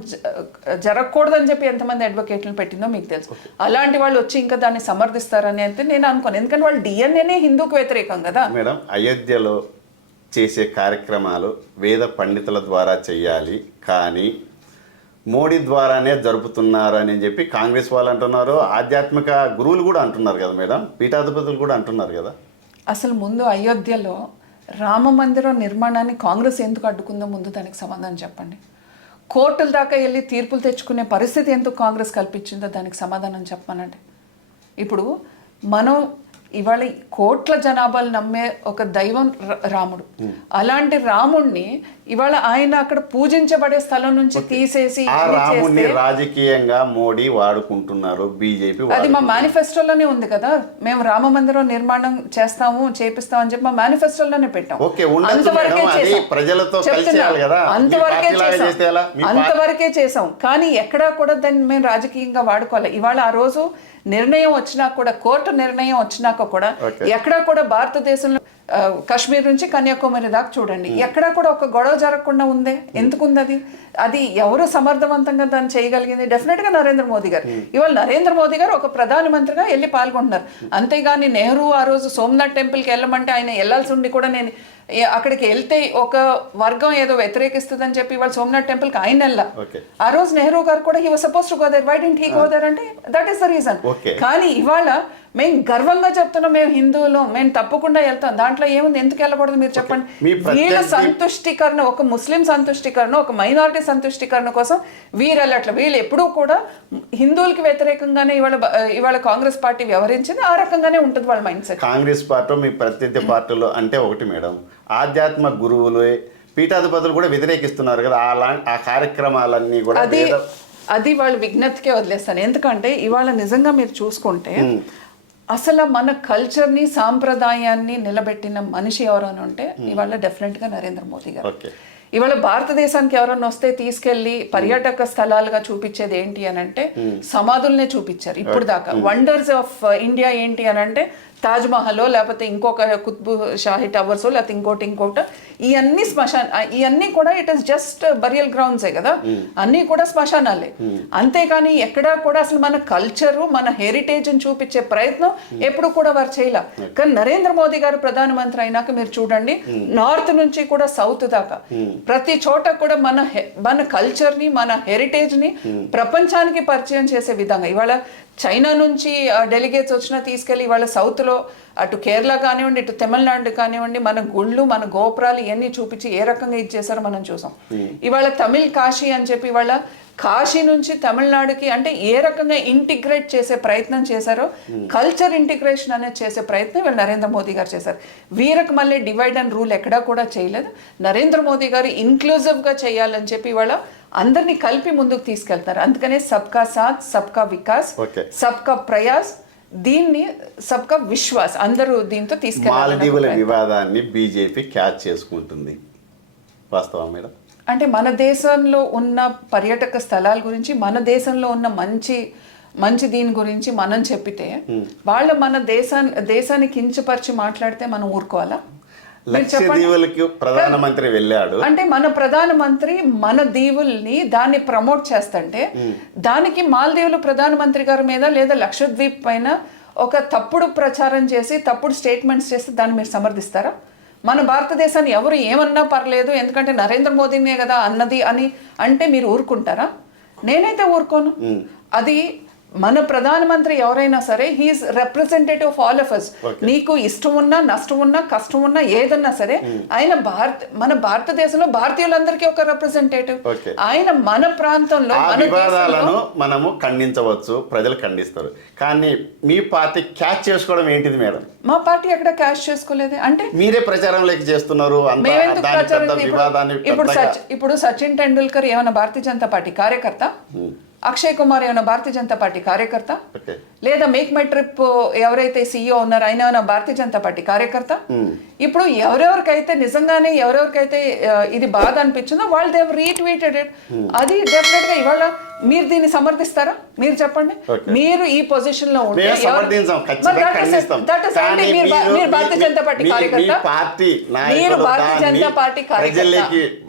జరగకూడదని చెప్పి ఎంతమంది అడ్వకేట్లను పెట్టిందో మీకు తెలుసు. అలాంటి వాళ్ళు వచ్చి ఇంకా దాన్ని సమర్థిస్తారని అయితే నేను అనుకోను. ఎందుకంటే వాళ్ళు డిఎన్ఏనే హిందూకు వ్యతిరేకం కదా. మేడం అయోధ్యలో చేసే కార్యక్రమాలు వేద పండితుల ద్వారా చేయాలి. కానీ మోడీ ద్వారానే జరుపుతున్నారు అని చెప్పి కాంగ్రెస్ వాళ్ళు అంటున్నారు. ఆధ్యాత్మిక గురువులు కూడా అంటున్నారు కదా మేడం. పీఠాధిపతులు కూడా అంటున్నారు కదా. అసలు ముందు అయోధ్యలో రామ మందిరం నిర్మాణాన్ని కాంగ్రెస్ ఎందుకు అడ్డుకుందో ముందు దానికి సమాధానం చెప్పండి. కోర్టుల దాకా వెళ్ళి తీర్పులు తెచ్చుకునే పరిస్థితి ఎందుకు కాంగ్రెస్ కల్పించిందో దానికి సమాధానం చెప్పమనండి. ఇప్పుడు మనం ఇవాళ కోట్ల జనాభాలు నమ్మే ఒక దైవం రాముడు. అలాంటి రాముణ్ణి ఇవాళ ఆయన అక్కడ పూజించబడే స్థలం నుంచి తీసేసి చేస్తే రాజకీయంగా మోడీ వాడుకుంటున్నారు బీజేపీ అది మా మేనిఫెస్టోలోనే ఉంది కదా. మేము రామ మందిరం నిర్మాణం చేస్తాము చేపిస్తాం అని చెప్పి మా మేనిఫెస్టోలోనే పెట్టాం. అంతవరకే. ప్రజలతో అంతవరకే చేసాం. అంతవరకే చేసాం కానీ ఎక్కడా కూడా దాన్ని మేము రాజకీయంగా వాడుకోవాలి. ఇవాళ ఆ రోజు నిర్ణయం వచ్చినా కూడా కోర్టు నిర్ణయం వచ్చినాక కూడా. ఎక్కడా కూడా భారతదేశంలో కాశ్మీర్ నుంచి కన్యాకుమారి దాకా చూడండి. ఎక్కడా కూడా ఒక గొడవ జరగకుండా ఉందే? ఎందుకు ఉంది అది అది ఎవరు సమర్థవంతంగా దాన్ని చేయగలిగింది? డెఫినెట్గా నరేంద్ర మోదీ గారు. ఇవాళ నరేంద్ర మోదీ గారు ఒక ప్రధానమంత్రిగా వెళ్ళి పాల్గొంటున్నారు. అంతేగాని నెహ్రూ ఆ రోజు సోమనాథ్ టెంపుల్కి వెళ్ళమంటే ఆయన వెళ్ళాల్సి ఉండి కూడా నేను అక్కడికి వెళ్తే ఒక వర్గం ఏదో వ్యతిరేకిస్తుందని చెప్పి ఇవాళ సోమనాథ్ టెంపుల్కి ఆయన వెళ్ళా. ఆ రోజు నెహ్రూ గారు కూడా he was suppose to go there why didn't he go there అంటే దట్ ఈస్ ద రీజన్. కానీ ఇవాళ మేము గర్వంగా చెప్తున్నాం మేము హిందువులు మేము తప్పకుండా వెళ్తాం. దాంట్లో ఏముంది? ఎందుకు వెళ్ళకూడదు మీరు చెప్పండి. వీళ్ళ సంతుష్టీకరణ ఒక ముస్లిం సంతుష్టీకరణ ఒక మైనారిటీ సంతుష్టీకరణ కోసం వీరు వెళ్ళట్ల వీళ్ళు ఎప్పుడూ కూడా హిందువులకి వ్యతిరేకంగానే ఇవాళ ఇవాళ కాంగ్రెస్ పార్టీ వ్యవహరించింది. ఆ రకంగానే ఉంటుంది వాళ్ళ మైండ్ సెట్. కాంగ్రెస్ పార్టీ మీ ప్రత్యర్థి పార్టీలు అంటే ఒకటి మేడం. ఆధ్యాత్మ గురువులు పీఠాధిపతులు కూడా వ్యతిరేకిస్తున్నారు కదా. అలా ఆ కార్యక్రమాలన్నీ కూడా అది వాళ్ళ విజ్ఞతకే వదిలేస్తాను. ఎందుకంటే ఇవాళ నిజంగా మీరు చూసుకుంటే అసలు మన కల్చర్ని సాంప్రదాయాన్ని నిలబెట్టిన మనిషి ఎవరైనా ఉంటే ఇవాళ డెఫినెట్గా నరేంద్ర మోదీ గారు. ఇవాళ భారతదేశానికి ఎవరైనా వస్తే తీసుకెళ్ళి పర్యాటక స్థలాలుగా చూపించేది ఏంటి అని అంటే సమాధుల్నే చూపించారు. ఇప్పుడు దాకా వండర్స్ ఆఫ్ ఇండియా ఏంటి అని అంటే తాజ్ మహల్ లేకపోతే ఇంకొక కుత్బు షాహీ టవర్స్ లేకపోతే ఇంకోటి ఇంకోటి ఇవన్నీ శ్మశాన ఇవన్నీ కూడా ఇట్ ఇస్ జస్ట్ బరియల్ గ్రౌండ్సే కదా? అన్నీ కూడా శ్మశానాలే. అంతేకాని ఎక్కడా కూడా అసలు మన కల్చరు మన హెరిటేజ్ చూపించే ప్రయత్నం ఎప్పుడు కూడా వారు చేయలే. కానీ నరేంద్ర మోదీ గారు ప్రధానమంత్రి అయినాక మీరు చూడండి నార్త్ నుంచి కూడా సౌత్ దాకా ప్రతి చోట కూడా మన మన కల్చర్ని మన హెరిటేజ్ని ప్రపంచానికి పరిచయం చేసే విధంగా. ఇవాళ చైనా నుంచి డెలిగేట్స్ వచ్చినా తీసుకెళ్ళి ఇవాళ సౌత్లో అటు కేరళ కానివ్వండి ఇటు తమిళనాడు కానివ్వండి మన గుళ్ళు మన గోపురాలు ఇవన్నీ చూపించి ఏ రకంగా ఇది చేశారో మనం చూసాం. ఇవాళ తమిళ్ కాశీ అని చెప్పి ఇవాళ కాశీ నుంచి తమిళనాడుకి అంటే ఏ రకంగా ఇంటిగ్రేట్ చేసే ప్రయత్నం చేశారో కల్చర్ ఇంటిగ్రేషన్ అనేది చేసే ప్రయత్నం వీళ్ళు నరేంద్ర మోదీ గారు చేశారు. వీరకు మళ్ళీ డివైడ్ అండ్ రూల్ ఎక్కడా కూడా చేయలేదు. నరేంద్ర మోదీ గారు ఇంక్లూజివ్గా చేయాలని చెప్పి ఇవాళ అందరినీ కలిపి ముందుకు తీసుకెళ్తారు అందుకనే సబ్కా సాత్ సబ్కా వికాస్. సబ్కా ప్రయాస్ దీన్ని సబ్కా విశ్వాస్ అందరూ దీంతో తీసుకెళ్ళాలి వివాదాన్ని బీజేపీ క్యాచ్ చేసుకుంటుంది. వాస్తవం మేడం? అంటే మన దేశంలో ఉన్న పర్యాటక స్థలాల గురించి మన దేశంలో ఉన్న మంచి మంచి దీని గురించి మనం చెప్పితే వాళ్ళు మన దేశాన్ని దేశాన్ని కించపరిచి మాట్లాడితే మనం ఊరుకోవాలా? ప్రధానమంత్రి వెళ్ళాడు. అంటే మన ప్రధానమంత్రి మన దీవుల్ని దాన్ని ప్రమోట్ చేస్తుంటే దానికి మాల్దీవులు ప్రధానమంత్రి గారి మీద లేదా లక్షద్వీప్ పైన ఒక తప్పుడు ప్రచారం చేసి తప్పుడు స్టేట్మెంట్స్ చేస్తే దాన్ని మీరు సమర్థిస్తారా? మన భారతదేశాన్ని ఎవరు ఏమన్నా పర్లేదు ఎందుకంటే నరేంద్ర మోదీనే కదా అన్నది అని అంటే మీరు ఊరుకుంటారా? నేనైతే ఊరుకోను. అది మన ప్రధానమంత్రి ఎవరైనా సరే he is representative of all of us నీకు ఇష్టం ఉన్నా నష్టం ఉన్నా కష్టం ఉన్నా ఏదన్నా సరే ఆయన భారత మన భారతదేశంలో భారతీయులందరికీ ఒక రిప్రజెంటేటివ్. ఆయన మన ప్రాంతంలో వివాదాలను మనము ఖండించవచ్చు ప్రజలు ఖండిస్తారు. కానీ మీ పార్టీ క్యాచ్ చేసుకోవడం ఏంటిది మేడం? మా పార్టీ ఎక్కడ క్యాష్ చేసుకోలేదు? అంటే మీరే చేస్తున్నారు ప్రచారం ఇప్పుడు- వివాదాన్ని ఇప్పుడు సచిన్ టెండూల్కర్ ఏమైనా భారతీయ జనతా పార్టీ కార్యకర్త? అక్షయ్ కుమార్ ఏమైనా భారతీయ జనతా పార్టీ కార్యకర్త? లేదా మేక్ మై ట్రిప్ ఎవరైతే సీఈఓ ఉన్నారో ఆయన ఏమైనా భారతీయ జనతా పార్టీ కార్యకర్త? ఇప్పుడు ఎవరెవరికైతే నిజంగానే ఎవరెవరికైతే ఇది బాధ అనిపించిందో వాళ్ళు దేవ్ రీట్వీటెడ్ ఇట్ అది డెఫినెట్గా ఇవాళ మీరు దీన్ని సమర్థిస్తారా? మీరు చెప్పండి. మీరు ఈ పొజిషన్లో ఉంటే మరి భారతీయ జనతా పార్టీ కార్యకర్త. పార్టీ మీరు భారతీయ జనతా పార్టీ కార్యకర్త.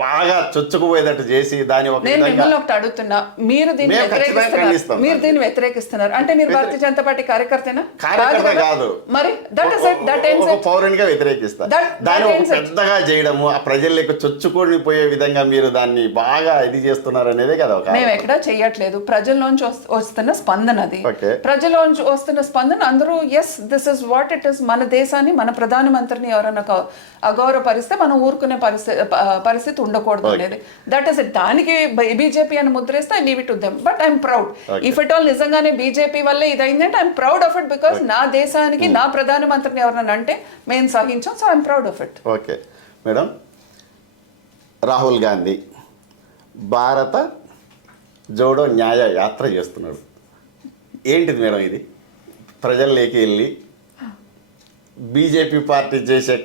బాగా చొచ్చుకుపోయేటట్టు చేసి దాని నేను మిమ్మల్ని ఒకటి అడుగుతున్నా. మీరు దీన్ని వ్యతిరేకిస్తున్నారు. మీరు దాన్ని. వ్యతిరేకిస్తున్నారు. అంటే మీరు భారతీయ జనతా పార్టీ కార్యకర్తేనా? కార్యకర్త కదా? మరి దట్ ఇస్ దట్ ఒక పౌరునిగా వ్యతిరేకిస్తా. That- that దాన్ని ఒక ends it. పెద్దగా చేయడము ఆ ప్రజలకు చొచ్చుకొని పోయే విధంగా మీరు దాన్ని బాగా ఇది చేస్తున్నారు అనేదే కదా ఒక మేము ఎక్కడా చెయ్యట్లేదు ప్రజల్లోంచి వస్- వస్తున్న స్పందన అది. ప్రజల్లోంచి వస్తున్న స్పందన అందరూ yes this is what it is మన దేశాన్ని మన ప్రధానమంత్రిని ఎవరైనా అగౌరవపరిస్తే మనం ఊరుకునే పరిస్థితి పరిస్థితి ఉండకూడదు అనేది. దట్ ఇస్ దానికి బీజేపీ అని ముద్రేస్తే I leave it them but I'm proud if it all నిజంగానే బీజేపీ వల్లే ఇది అయిందంటే I'm proud of it because నా దేశానికి నా ప్రధానమంత్రిని ఎవరైనా అంటే మేము సహించాం. So I'm proud of it okay madam Rahul Gandhi Bharat Jodo Nyay యాత్ర చేస్తున్నాడు. ఏంటిది మేడం ఇది? ప్రజల్లోకి వెళ్ళి బీజేపీ పార్టీ చేసే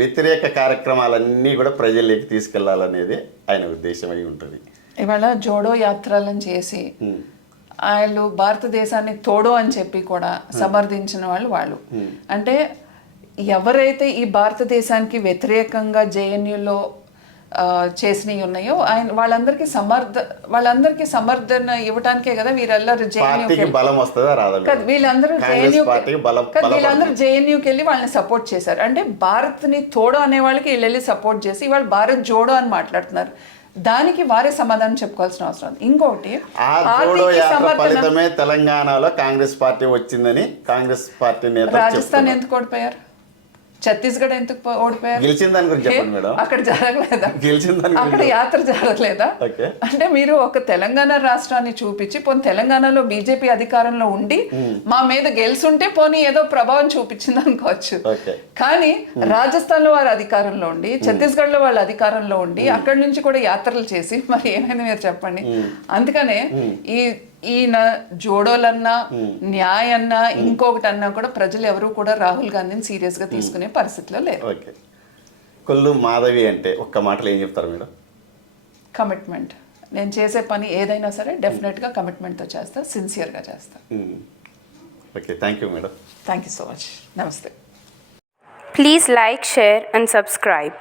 వ్యతిరేక కార్యక్రమాలన్నీ కూడా ప్రజల్లోకి తీసుకెళ్ళాలనేది ఆయన ఉద్దేశం అయి ఉంటుంది. ఇవాళ జోడో యాత్రలను చేసి వాళ్ళు భారతదేశాన్ని తోడు అని చెప్పి కూడా సమర్థించిన వాళ్ళు వాళ్ళు. అంటే ఎవరైతే ఈ భారతదేశానికి వ్యతిరేకంగా జేఎన్యూలో చేసినవి ఉన్నాయో ఆయన వాళ్ళందరికీ సమర్థ వాళ్ళందరికీ సమర్థన ఇవ్వటానికే కదా వీరెల్లరు పార్టీకి జేఎన్యూ బలం వస్తుందా రాదా కదా వీళ్ళందరూ కాంగ్రెస్ జేఎన్యూ పార్టీకి బలం కదా వీళ్ళందరూ. జేఎన్యూకి వెళ్ళి వాళ్ళని సపోర్ట్ చేశారు అంటే భారత్ని తోడు అనే వాళ్ళకి వీళ్ళు సపోర్ట్ చేసి వాళ్ళు భారత్ జోడో అని మాట్లాడుతున్నారు దానికి వారే సమాధానం చెప్పుకోవాల్సిన అవసరం ఉంది. ఇంకొకటి ఫలితమే తెలంగాణలో కాంగ్రెస్ పార్టీ వచ్చిందని కాంగ్రెస్ పార్టీ రాజస్థాన్. ఎందుకు ఓడిపోయారు ఛత్తీస్గఢ్ ఎందుకు ఓడిపోయారు? గెలిచిన దాని గురించి చెప్పండి మేడం. అక్కడ జరగలేదా? గెలిచిన దాని అక్కడ యాత్ర జరగలేదా. అంటే మీరు ఒక తెలంగాణ రాష్ట్రాన్ని చూపించి పోనీ తెలంగాణలో బీజేపీ అధికారంలో ఉండి మా మీద గెలుసుంటే పోనీ ఏదో ప్రభావం చూపించింది అనుకోవచ్చు. కానీ రాజస్థాన్లో వారు అధికారంలో ఉండి ఛత్తీస్గఢ్లో వాళ్ళు అధికారంలో ఉండి అక్కడి నుంచి కూడా యాత్రలు చేసి మరి ఏమైంది మీరు చెప్పండి? అందుకనే ఈ ఈయన జోడోలన్నా న్యాయ్ అన్నా ఇంకొకటి అన్నా కూడా ప్రజలు ఎవరు కూడా రాహుల్ గాంధీని సీరియస్గా తీసుకునే పరిస్థితిలో లేరు. ఓకే. కొల్లు మాధవి అంటే ఒక్క మాటలో ఏం చెప్తారు మేడం కమిట్మెంట్. నేను చేసే పని ఏదైనా సరే డెఫినెట్గా కమిట్మెంట్తో చేస్తా సిన్సియర్గా చేస్తా. Okay thank you madam. Thank you so much. నమస్తే. Please like, share, and subscribe.